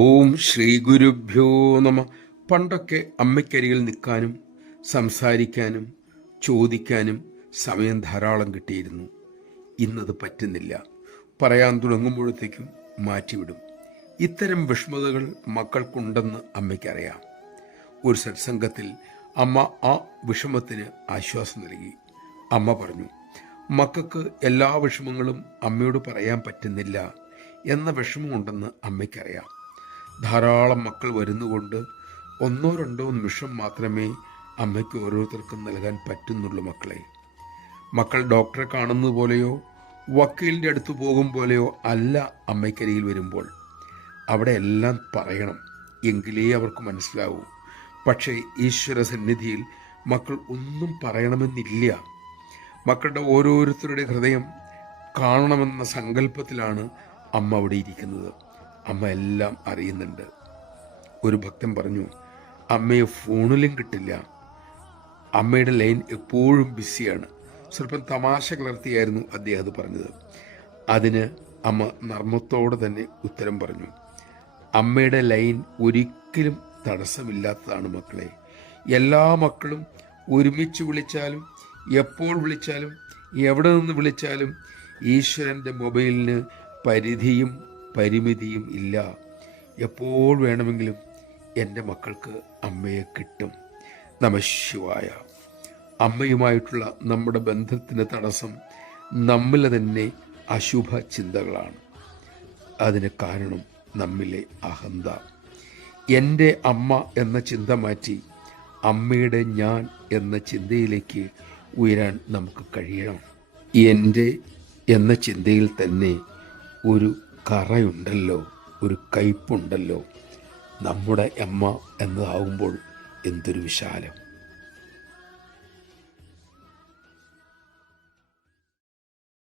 ഓം ശ്രീ ഗുരുഭ്യോ നമ. പണ്ടൊക്കെ അമ്മയ്ക്കരികിൽ നിൽക്കാനും സംസാരിക്കാനും ചോദിക്കാനും സമയം ധാരാളം കിട്ടിയിരുന്നു. ഇന്നത് പറ്റുന്നില്ല. പറയാൻ തുടങ്ങുമ്പോഴത്തേക്കും മാറ്റിവിടും. ഇത്തരം വിഷമതകൾ മക്കൾക്കുണ്ടെന്ന് അമ്മയ്ക്കറിയാം. ഒരു സത്സംഗത്തിൽ അമ്മ ആ വിഷമത്തിന് ആശ്വാസം നൽകി. അമ്മ പറഞ്ഞു, മക്കൾക്ക് എല്ലാ വിഷമങ്ങളും അമ്മയോട് പറയാൻ പറ്റുന്നില്ല എന്ന വിഷമമുണ്ടെന്ന് അമ്മയ്ക്കറിയാം. ധാരാളം മക്കൾ വരുന്നുകൊണ്ട് ഒന്നോ രണ്ടോ നിമിഷം മാത്രമേ അമ്മയ്ക്ക് ഓരോരുത്തർക്കും നൽകാൻ പറ്റുന്നുള്ളൂ. മക്കൾ ഡോക്ടറെ കാണുന്നത് പോലെയോ വക്കീലിൻ്റെ അടുത്ത് പോകും പോലെയോ അല്ല അമ്മയ്ക്കരികിൽ വരുമ്പോൾ. അവിടെ എല്ലാം പറയണം, എങ്കിലേ അവർക്ക് മനസ്സിലാവൂ. പക്ഷേ ഈശ്വര സന്നിധിയിൽ മക്കൾ ഒന്നും പറയണമെന്നില്ല. മക്കളുടെ ഓരോരുത്തരുടെ ഹൃദയം കാണണമെന്ന സങ്കല്പത്തിലാണ് അമ്മ അവിടെ ഇരിക്കുന്നത്. അമ്മ എല്ലാം അറിയുന്നുണ്ട്. ഒരു ഭക്തൻ പറഞ്ഞു, അമ്മയെ ഫോണിലും കിട്ടില്ല, അമ്മയുടെ ലൈൻ എപ്പോഴും ബിസിയാണ്. സ്വല്പം തമാശ കലർത്തിയായിരുന്നു അദ്ദേഹം അത് പറഞ്ഞത്. അതിന് അമ്മ നർമ്മത്തോടെ തന്നെ ഉത്തരം പറഞ്ഞു, അമ്മയുടെ ലൈൻ ഒരിക്കലും തടസ്സമില്ലാത്തതാണ് മക്കളെ. എല്ലാ മക്കളും ഒരുമിച്ച് വിളിച്ചാലും എപ്പോൾ വിളിച്ചാലും എവിടെ നിന്ന് വിളിച്ചാലും ഈശ്വരൻ്റെ മൊബൈലിന് പരിധിയും പരിമിതിയും ഇല്ല. എപ്പോൾ വേണമെങ്കിലും എൻ്റെ മക്കൾക്ക് അമ്മയെ കിട്ടും. നമഃശിവായ. അമ്മയുമായിട്ടുള്ള നമ്മുടെ ബന്ധത്തിന് തടസ്സം നമ്മിലെ തന്നെ അശുഭ ചിന്തകളാണ്. അതിന് കാരണം നമ്മിലെ അഹന്ത. എൻ്റെ അമ്മ എന്ന ചിന്ത മാറ്റി അമ്മയുടെ ഞാൻ എന്ന ചിന്തയിലേക്ക് ഉയരാൻ നമുക്ക് കഴിയണം. എൻ്റെ എന്ന ചിന്തയിൽ തന്നെ ഒരു കറയുണ്ടല്ലോ, ഒരു കയ്പുണ്ടല്ലോ. നമ്മുടെ അമ്മ എന്നതാവുമ്പോൾ എന്തൊരു വിശാലം.